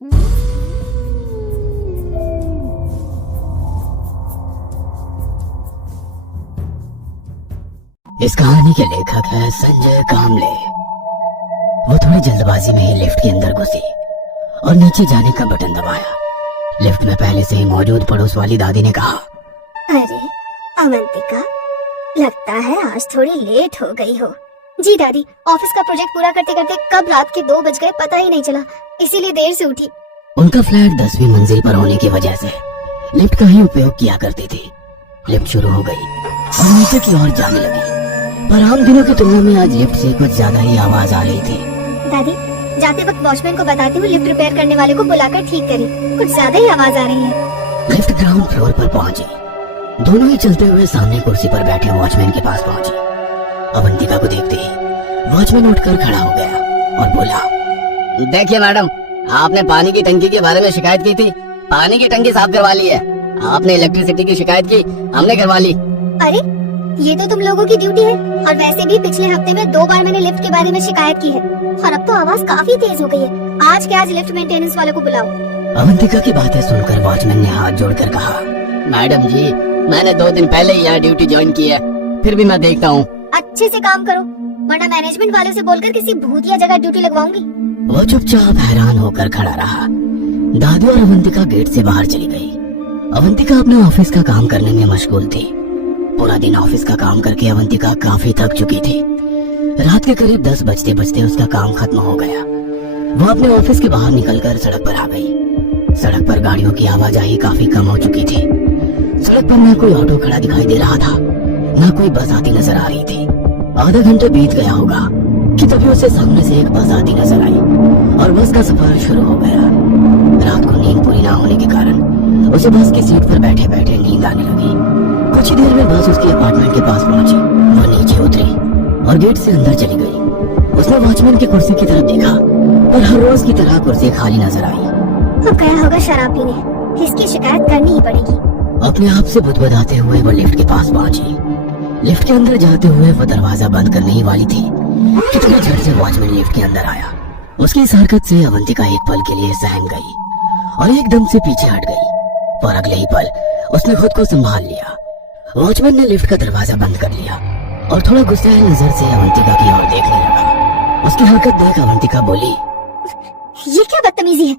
इस कहानी के लेखक है संजय कामले। वो थोड़ी जल्दबाजी में ही लिफ्ट के अंदर घुसी और नीचे जाने का बटन दबाया। लिफ्ट में पहले से ही मौजूद पड़ोस वाली दादी ने कहा, अरे अवंतिका, लगता है आज थोड़ी लेट हो गई हो। जी दादी, ऑफिस का प्रोजेक्ट पूरा करते करते कब रात के 2 बज गए पता ही नहीं चला, इसीलिए देर से उठी। उनका फ्लैट 10वीं मंजिल पर होने की वजह से लिफ्ट का ही उपयोग किया करती थी। लिफ्ट शुरू हो गई और नीचे की ओर जाने लगी, पर आम दिनों की तुलना में आज लिफ्ट से कुछ ज्यादा ही आवाज आ रही थी। दादी, जाते वक्त वॉचमैन को बताती हूँ लिफ्ट रिपेयर करने वाले को बुलाकर ठीक करें, कुछ ज्यादा ही आवाज आ रही है। लिफ्ट ग्राउंड फ्लोर पर पहुंची। दोनों ही चलते हुए सामने कुर्सी पर बैठे वॉचमैन के पास पहुंची। अवंतिका को देखते ही वॉचमैन उठकर खड़ा हो गया और बोला, देखिए मैडम, आपने पानी की टंकी के बारे में शिकायत की थी, पानी की टंकी साफ करवा ली है। आपने इलेक्ट्रिसिटी की शिकायत की, हमने करवा ली। अरे ये तो तुम लोगों की ड्यूटी है, और वैसे भी पिछले हफ्ते में 2 बार मैंने लिफ्ट के बारे में शिकायत की है, और अब तो आवाज काफी तेज हो गई है। आज के आज लिफ्ट मेंटेनेंस वाले को बुलाओ। अवंतिका की बातें सुनकर वॉचमैन ने हाथ जोड़कर कहा, मैडम जी, मैंने 2 दिन पहले ही यहाँ ड्यूटी ज्वाइन की है, फिर भी मैं देखता हूँ। अच्छे से काम करो, वरना मैनेजमेंट वाले से बोलकर किसी भूतिया जगह ड्यूटी लगवाऊंगी। वो चुपचाप हैरान होकर खड़ा रहा। दादी और अवंतिका गेट से बाहर चली गई। अवंतिका अपना ऑफिस का काम करने में मशगूल थी। पूरा दिन ऑफिस का काम करके अवंतिका काफी थक चुकी थी। रात के करीब 10 बजते बजते उसका काम खत्म हो गया। वो अपने ऑफिस के बाहर निकलकर सड़क पर आ गई। सड़क पर गाड़ियों की आवाजाही काफी कम हो चुकी थी। सड़क पर न कोई ऑटो खड़ा दिखाई दे रहा था, न कोई बस आती नजर आ रही थी। आधा घंटा बीत गया होगा कि तभी उसे सामने से एक बस आती नजर आई और बस का सफर शुरू हो गया। रात को नींद पूरी ना होने के कारण उसे बस की सीट पर बैठे बैठे नींद आने लगी। कुछ ही देर में बस उसके अपार्टमेंट के पास पहुंची। वो नीचे उतरी और गेट से अंदर चली गई। उसने वॉचमैन की कुर्सी की तरफ देखा, पर हर रोज की तरह कुर्सी खाली नजर आई। अब गया होगा शराब पीने, इसकी शिकायत करनी ही पड़ेगी। अपने आप से बुदबुदाते हुए वो लिफ्ट के पास पहुंची। लिफ्ट के अंदर जाते हुए वो दरवाजा बंद करने ही वाली थी कि तभी झट से वॉचमैन लिफ्ट के अंदर आया। उसकी इस हरकत से अवंतिका एक पल के लिए सहम गई और एकदम से पीछे हट गई, पर अगले ही पल उसने खुद को संभाल लिया। वॉचमैन ने लिफ्ट का दरवाजा बंद कर लिया और थोड़ा गुस्सैल नजर से अवंतिका की ओर देखने लगा। उसकी हरकत देख अवंतिका बोली, ये क्या बदतमीजी है?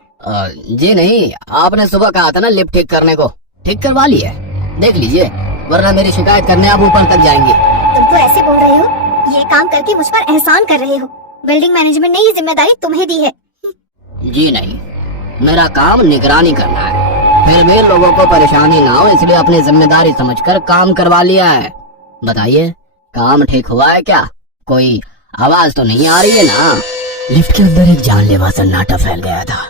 जी नहीं, आपने सुबह कहा था ना लिफ्ट ठीक करने को, ठीक करवा ली है। देख लीजिए, वरना मेरी शिकायत करने आप ऊपर तक जाएंगे। तुम तो ऐसे बोल रहे हो, ये काम करके मुझ पर एहसान कर रहे हो। बिल्डिंग मैनेजमेंट ने ये जिम्मेदारी तुम्हें दी है। जी नहीं, मेरा काम निगरानी करना है, फिर भी लोगों को परेशानी ना हो इसलिए अपनी जिम्मेदारी समझकर काम करवा लिया है। बताइए, काम ठीक हुआ है क्या? कोई आवाज तो नहीं आ रही है ना? लिफ्ट के अंदर एक जानलेवा सन्नाटा फैल गया था।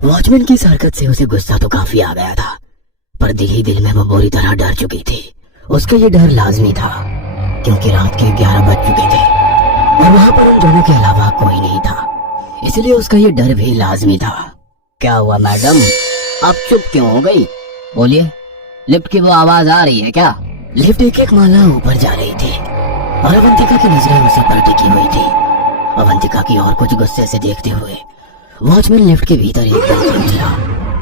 वॉचमैन की इस हरकत से उसे गुस्सा तो काफी आ गया था, पर दिल ही दिल में वो बुरी तरह डर चुकी थी। उसका ये डर लाजमी था क्योंकि रात के 11 बज चुके थे और वहाँ पर उन दोनों के अलावा कोई नहीं था, इसलिए उसका ये डर भी लाजमी था। क्या हुआ मैडम, आप चुप क्यों हो गई? बोलिए, लिफ्ट की वो आवाज आ रही है क्या? लिफ्ट एक एक माला ऊपर जा रही थी और अवंतिका की नजरें उसी पर टिकी हुई थी। अवंतिका की और कुछ गुस्से से देखते हुए वॉचमैन लिफ्ट के भीतर एकदम से उछला,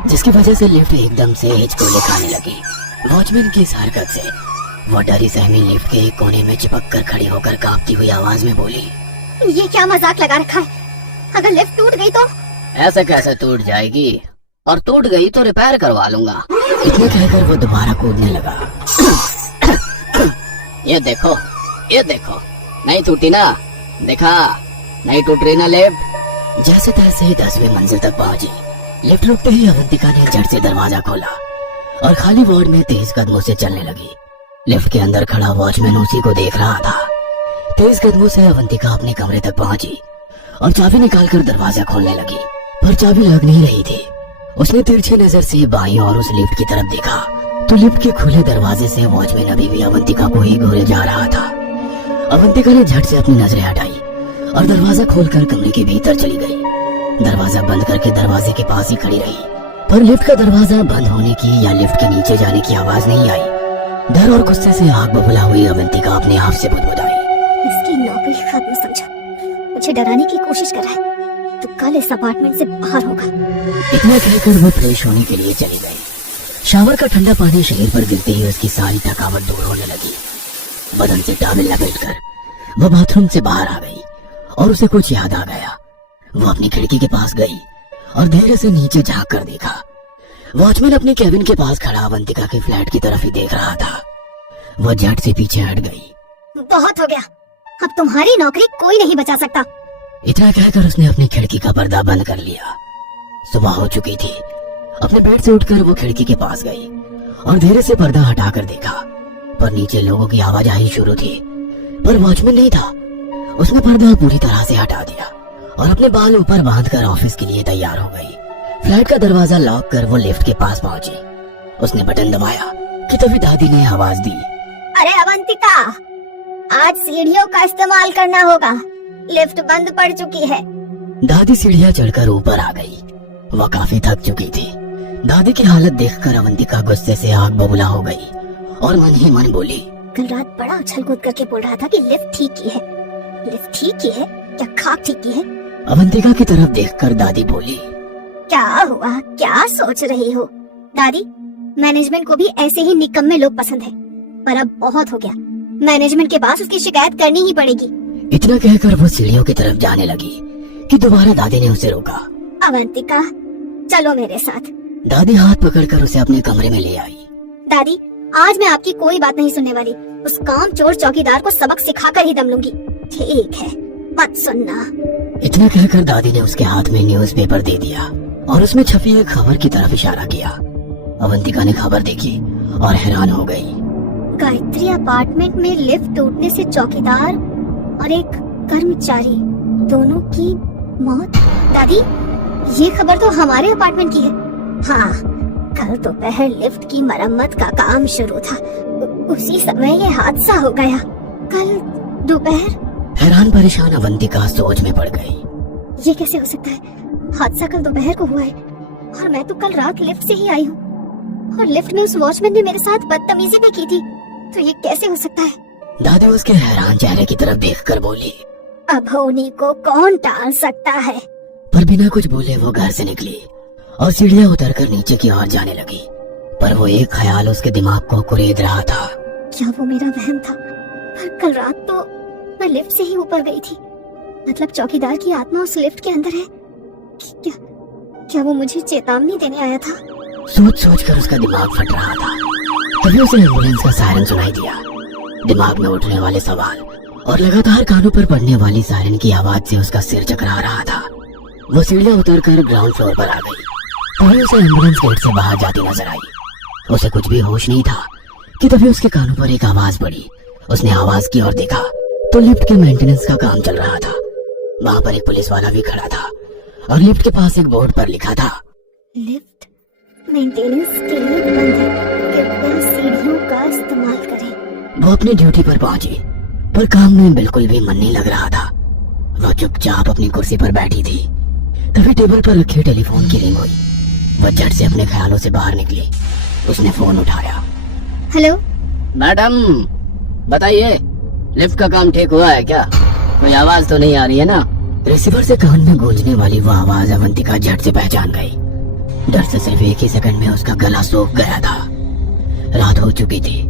जिसकी वजह से लिफ्ट एकदम से हिचकोले खाने लगी। वॉचमैन की इस हरकत से वो डरी सहमी लिफ्ट के एक कोने में चिपक कर खड़ी होकर कांपती हुई आवाज में बोली, ये क्या मजाक लगा रखा है? अगर लिफ्ट टूट गई तो? ऐसे कैसे टूट जाएगी, और टूट गई तो रिपेयर करवा लूंगा। इतना कहकर वो दोबारा कूदने लगा। ये देखो, ये देखो, नहीं टूटी ना, देखा, नहीं टूट रही ना लिफ्ट। जैसे तैसे 10वीं मंजिल तक पहुंची। लिफ्ट रुकते ही अवंतिका ने झट से दरवाजा खोला और खाली वार्ड में तेज कदमों से चलने लगी। लिफ्ट के अंदर खड़ा वॉचमैन उसी को देख रहा था। तेज कदमों से अवंतिका अपने कमरे तक पहुंची और चाबी निकालकर दरवाजा खोलने लगी, पर चाबी लग नहीं रही थी। उसने तिरछी नजर से बाईं और उस लिफ्ट की तरफ देखा तो लिफ्ट के खुले दरवाजे से वॉचमैन अभी भी अवंतिका को ही घूरे जा रहा था। अवंतिका ने झट से अपनी नजरें हटाई और दरवाजा खोलकर कमरे के भीतर चली गई। दरवाजा बंद करके दरवाजे के पास ही खड़ी रही, पर लिफ्ट का दरवाजा बंद होने की या लिफ्ट के नीचे जाने की आवाज नहीं आई। डर और गुस्से से आग बबूला हुई अवंतिका अपने आप से बुदबुदाई, इसकी नौकरी खत्म समझा, मुझे डराने की कोशिश कर रहा है। तो कल इस अपार्टमेंट से बाहर होगा। इतना कहकर वो फ्रेश होने के लिए चली गई। शावर का ठंडा पानी शरीर पर गिरते ही उसकी सारी थकावट दूर होने लगी। बदन से टॉवेल लपेटकर वो बाथरूम से बाहर आ गई और उसे कुछ याद आ गया। वो अपनी खिड़की के पास गई और धीरे से नीचे झांक कर देखा। वॉचमैन अपने केबिन के पास खड़ा अवंतिका के फ्लैट की तरफ ही देख रहा था। वो झट से पीछे हट गई। बहुत हो गया, अब तुम्हारी नौकरी कोई नहीं बचा सकता। इतना कहकर उसने अपनी खिड़की का पर्दा बंद कर लिया। सुबह हो चुकी थी। अपने बेड से उठकर वो खिड़की के पास गई और धीरे से पर्दा हटाकर देखा, पर नीचे लोगों की आवाज आई शुरू थी, पर वॉचमैन नहीं था। उसने पर्दा पूरी तरह से हटा दिया और अपने बाल ऊपर बांधकर ऑफिस के लिए तैयार हो गई। फ्लैट का दरवाजा लॉक कर वो लिफ्ट के पास पहुंची। उसने बटन दबाया कि तभी दादी ने आवाज दी, अरे अवंतिका, आज सीढ़ियों का इस्तेमाल करना होगा, लिफ्ट बंद पड़ चुकी है। दादी सीढ़ियां चढ़कर ऊपर आ गई। वह काफी थक चुकी थी। दादी की हालत देखकर अवंतिका गुस्से से आग बबूला हो गई और मन ही मन बोली, कल रात बड़ा उछल कूद करके बोल रहा था कि लिफ्ट ठीक की है। लिफ्ट ठीक की है या खाक ठीक की है? अवंतिका की तरफ देखकर दादी बोली, क्या हुआ, क्या सोच रही हो? दादी, मैनेजमेंट को भी ऐसे ही निकम्मे लोग पसंद है, पर अब बहुत हो गया। मैनेजमेंट के पास उसकी शिकायत करनी ही पड़ेगी। इतना कहकर वो सीढ़ियों की तरफ जाने लगी कि दोबारा दादी ने उसे रोका। अवंतिका, चलो मेरे साथ। दादी हाथ पकड़कर उसे अपने कमरे में ले आई। दादी, आज मैं आपकी कोई बात नहीं सुनने वाली। उस काम चोर चौकीदार को सबक सिखाकर ही दम लूंगी। ठीक है, मत सुनना। इतना कहकर दादी ने उसके हाथ में न्यूज़पेपर दे दिया और उसमें छपी एक खबर की तरफ इशारा किया। अवंतिका ने खबर देखी और हैरान हो गई। गायत्री अपार्टमेंट में लिफ्ट टूटने से चौकीदार और एक कर्मचारी दोनों की मौत। दादी, ये खबर तो हमारे अपार्टमेंट की है। हाँ, कल दोपहर लिफ्ट की मरम्मत का काम शुरू था, उसी समय ये हादसा हो गया। कल दोपहर? हैरान परेशान अवंतिका सोच में पड़ गई। ये कैसे हो सकता है? हादसा कल दोपहर को हुआ है और मैं तो कल रात लिफ्ट से ही आई हूँ और लिफ्ट में उस वॉचमैन ने मेरे साथ बदतमीजी भी की थी, तो ये कैसे हो सकता है? दादी उसके हैरान चेहरे की तरफ देखकर बोली, अब उन्हीं को कौन टाल सकता है? पर बिना कुछ बोले वो घर से निकली और सीढ़ियां उतरकर नीचे की ओर जाने लगी। पर वो एक ख्याल उसके दिमाग को कुरेद रहा था। क्या वो मेरा वहम था? पर कल रात तो मैं लिफ्ट से ही ऊपर गई थी, मतलब चौकीदार की आत्मा उस लिफ्ट के अंदर है। क्या वो मुझे चेतावनी देने आया था? सोच सोच कर उसका दिमाग फट रहा था। तभी उसे एम्बुलेंस का सायरन सुनाई दिया। दिमाग में उठने वाले सवाल और लगातार कानों पर पड़ने वाली सायरन की आवाज से उसका सिर चकरा रहा था। वो सीढ़ियां उतरकर ग्राउंड फ्लोर पर आ गई। तभी उसे एम्बुलेंस गेट से बाहर जाती नजर आई। उसे कुछ भी होश नहीं था कि तभी उसके कानों पर एक आवाज पड़ी। उसने आवाज की ओर देखा तो लिफ्ट के मेंटेनेंस का काम चल रहा था। वहाँ पर एक पुलिस वाला भी खड़ा था और लिफ्ट के पास एक बोर्ड पर लिखा था, लिफ्ट मेंटेनेंस के लिए बंद है, कृपया सीढ़ियों का इस्तेमाल करें। वो अपनी ड्यूटी पर पहुंची, पर काम में बिल्कुल भी मन नहीं लग रहा था। वो चुपचाप अपनी कुर्सी पर बैठी थी। तभी टेबल पर रखे टेलीफोन की रिंग हुई। वो झट से अपने ख्यालों से बाहर निकली। उसने फोन उठाया। हेलो मैडम, बताइए, लिफ्ट का काम ठीक हुआ है क्या? कोई आवाज तो नहीं आ रही है ना? रिसीवर से कान में गूंजने वाली वो आवाज अवंतिका झट से पहचान गई। डर से सिर्फ एक ही सेकंड में उसका गला सूख गया था। रात हो चुकी थी।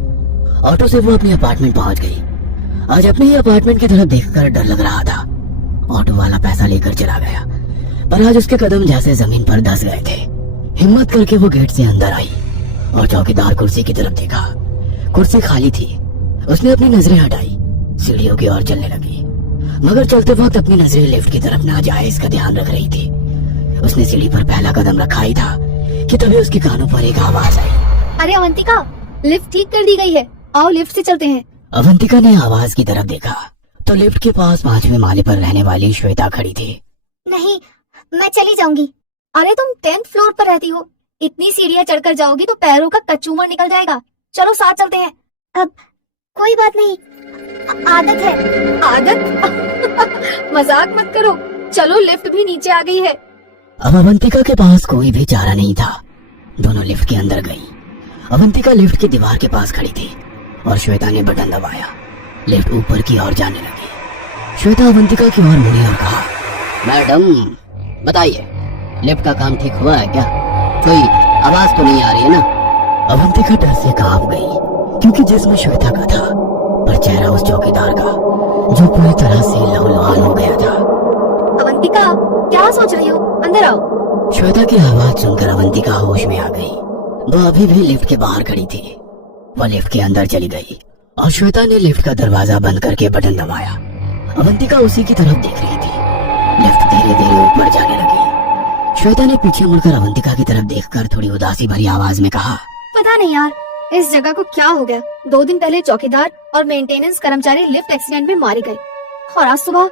ऑटो से वो अपने अपार्टमेंट पहुंच गई। आज अपने ही अपार्टमेंट की तरफ देखकर डर लग रहा था। ऑटो वाला पैसा लेकर चला गया, पर आज उसके कदम जैसे जमीन पर धंस गए थे। हिम्मत करके वो गेट से अंदर आई और चौकीदार कुर्सी की तरफ देखा। कुर्सी खाली थी। उसने अपनी नजरें हटाई, सीढ़ियों की ओर चलने लगी, मगर चलते वक्त अपनी नजरें लिफ्ट की तरफ ना जाए इसका ध्यान रख रही थी। उसने सीढ़ी पर पहला कदम रखा ही था कि तभी उसके कानों पर एक आवाज आई। अरे अवंतिका, लिफ्ट ठीक कर दी गई है, आओ लिफ्ट से चलते हैं। अवंतिका ने आवाज की तरफ देखा तो लिफ्ट के पास 5वें माले पर रहने वाली श्वेता खड़ी थी। नहीं, मैं चली जाऊंगी। अरे तुम 10th फ्लोर पर रहती हो, इतनी सीढ़ियां चढ़कर जाओगी तो पैरों का कचूमर निकल जाएगा। चलो साथ चलते हैं। अब कोई बात नहीं, आदत है। आदत? मजाक मत करो, चलो लिफ्ट भी नीचे आ गई है। अब अवंतिका के पास कोई भी चारा नहीं था। दोनों लिफ्ट के अंदर गई। अवंतिका लिफ्ट की दीवार के पास खड़ी थी और श्वेता ने बटन दबाया। लिफ्ट ऊपर की ओर जाने लगी। श्वेता अवंतिका की ओर मुड़ी और कहा, मैडम, बताइए, लिफ्ट का काम ठीक हुआ है क्या? कोई आवाज तो नहीं आ रही है ना? अवंतिका डर से कांप गई, क्योंकि जिसमें श्वेता का था, पर चेहरा उस चौकीदार का जो पूरी तरह से लहूलुहान हो गया था। अवंतिका, क्या सोच रही हो? अंदर आओ। श्वेता की आवाज सुनकर अवंतिका होश में आ गई। वो अभी भी लिफ्ट के बाहर खड़ी थी। वह लिफ्ट के अंदर चली गई और श्वेता ने लिफ्ट का दरवाजा बंद करके बटन दबाया। अवंतिका उसी की तरफ देख रही थी। लिफ्ट धीरे धीरे ऊपर जाने लगी। श्वेता ने पीछे मुड़कर अवंतिका की तरफ देखकर थोड़ी उदासी भरी आवाज में कहा, पता नहीं यार, इस जगह को क्या हो गया। 2 दिन पहले चौकीदार और मेंटेनेंस कर्मचारी लिफ्ट एक्सीडेंट में मारे गए, और आज सुबह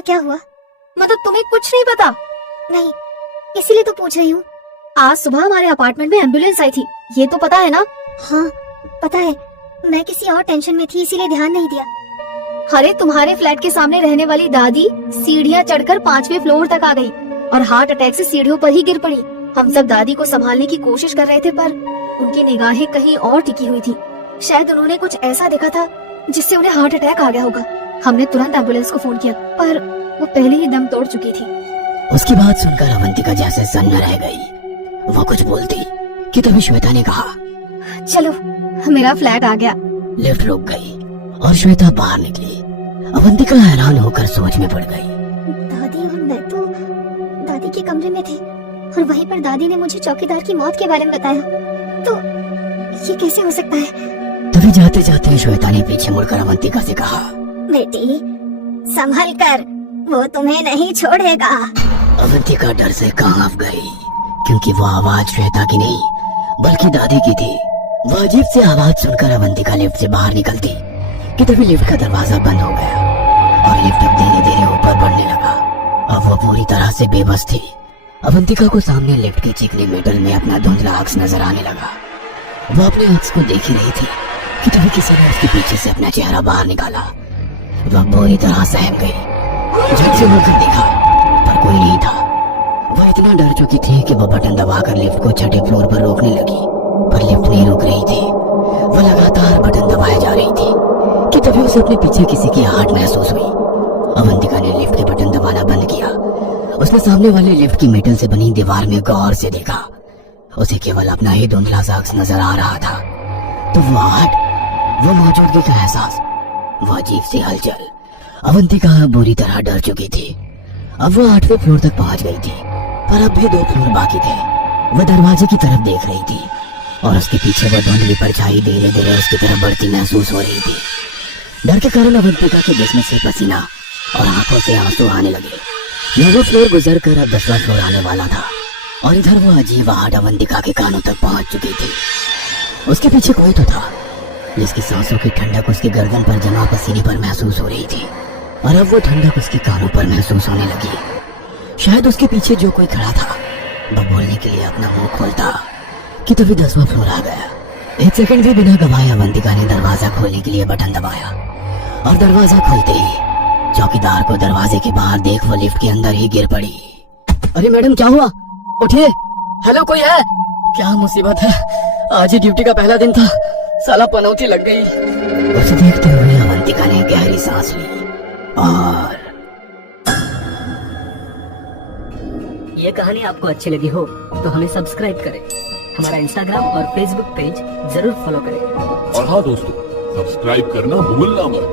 क्या हुआ? मतलब तुम्हें कुछ नहीं पता? नहीं, इसीलिए तो पूछ रही हूँ। आज सुबह हमारे अपार्टमेंट में एम्बुलेंस आई थी, ये तो पता है ना? हाँ पता है, मैं किसी और टेंशन में थी, इसीलिए ध्यान नहीं दिया। अरे तुम्हारे फ्लैट के सामने रहने वाली दादी सीढ़ियाँ चढ़कर 5वें फ्लोर तक आ गई और हार्ट अटैक से सीढ़ियों पर ही गिर पड़ी। हम सब दादी को संभालने की कोशिश कर रहे थे, पर उनकी निगाहें कहीं और टिकी हुई थी। शायद उन्होंने कुछ ऐसा देखा था जिससे उन्हें हार्ट अटैक आ गया होगा। हमने तुरंत एम्बुलेंस को फोन किया, पर वो पहले ही दम तोड़ चुकी थी। उसकी बात सुनकर अवंतिका जैसे सन्न रह गई। वो कुछ बोलती कि तभी श्वेता ने कहा, चलो मेरा फ्लैट आ गया। लिफ्ट रुक गई और श्वेता बाहर निकली। अवंतिका हैरान होकर सोच में पड़ गई। दादी और मैं तो दादी के कमरे में थे, और वहीं पर दादी ने मुझे चौकीदार की मौत के बारे में बताया। तो ये कैसे हो सकता है? तभी जाते जाते श्वेता ने पीछे मुड़कर अवंतिका से कहा, बेटी संभल कर, वो तुम्हें नहीं छोड़ेगा। अवंतिका डर से कांप गई, क्योंकि वो आवाज श्वेता की नहीं बल्कि दादी की थी। वो अजीब सी आवाज सुनकर अवंतिका लिफ्ट से बाहर निकलती कि तभी लिफ्ट का दरवाजा बंद हो गया और लिफ्ट अब धीरे धीरे ऊपर बढ़ने लगा। अब वो पूरी तरह से बेबस थी। अवंतिका को सामने लिफ्ट के चिकने मेटल में अपना धुंधला अक्स नजर आने लगा। वो अपने अक्स को देख ही रही थी कि तभी किसी ने उसके पीछे से अपना चेहरा बाहर निकाला। वह पूरी तरह सहम गई। झट से मुड़कर देखा, पर कोई नहीं था। वह इतना डर चुकी थी कि वह बटन दबाकर लिफ्ट को 6ठे फ्लोर पर रोकने लगी, पर लिफ्ट नहीं रुक रही थी। वह लगातार बटन दबाए जा रही थी कि तभी उसे अपने पीछे किसी की आहट महसूस हुई। अवंतिका ने लिफ्ट के बटन दबाना बंद किया। उसने सामने वाले लिफ्ट की मेटल से बनी दीवार में गौर से देखा। उसे केवल अपना ही धुंधला सा अक्स नजर आ रहा था। तो वो आहट, वो मौजूदगी का एहसास, वो अजीब सी हलचल। अवंतिका बुरी तरह डर चुकी थी। अब वो 8वें फ्लोर तक पहुंच गई थी, पर अब भी 2 फ्लोर बाकी थे। वह दरवाजे की तरफ देख रही थी और उसके पीछे वह धुंधली परछाई धीरे धीरे उसकी तरफ बढ़ती महसूस हो रही थी। डर के कारण अवंतिका के जिस्म से पसीना और आंखों से आंसू आने लगे। 9वां फ्लोर गुजर कर अब 10वां फ्लोर आने वाला था, और इधर वो अजीब आहट अवंतिका के कानों तक पहुंच चुकी थी। उसके पीछे कोई तो था, जिसकी सांसों की ठंडक उसकी गर्दन पर जमा पसीने पर महसूस हो रही थी, और अब वो ठंडक उसके कानों पर महसूस होने लगी। शायद उसके पीछे जो कोई खड़ा था, वह बोलने के लिए अपना मुंह खोलता कि तभी 10वां फ्लोर आ गया। 1 सेकंड भी बिना गवाए अवंतिका ने दरवाजा खोलने के लिए बटन दबाया, और दरवाजा खोलते ही चौकीदार को दरवाजे के बाहर देख वो लिफ्ट के अंदर ही गिर पड़ी। अरे मैडम, क्या हुआ? उठिए, हेलो, कोई है? क्या मुसीबत है? आज ही ड्यूटी का पहला दिन था, साला पनौती लग गई। उसे देखते हुए अवंतिका ने गहरी सांस ली और ये कहानी आपको अच्छी लगी हो तो हमें सब्सक्राइब करें, हमारा इंस्टाग्राम और फेसबुक पेज जरूर फॉलो करें। और हाँ दोस्तों, सब्सक्राइब करना भूलना मत।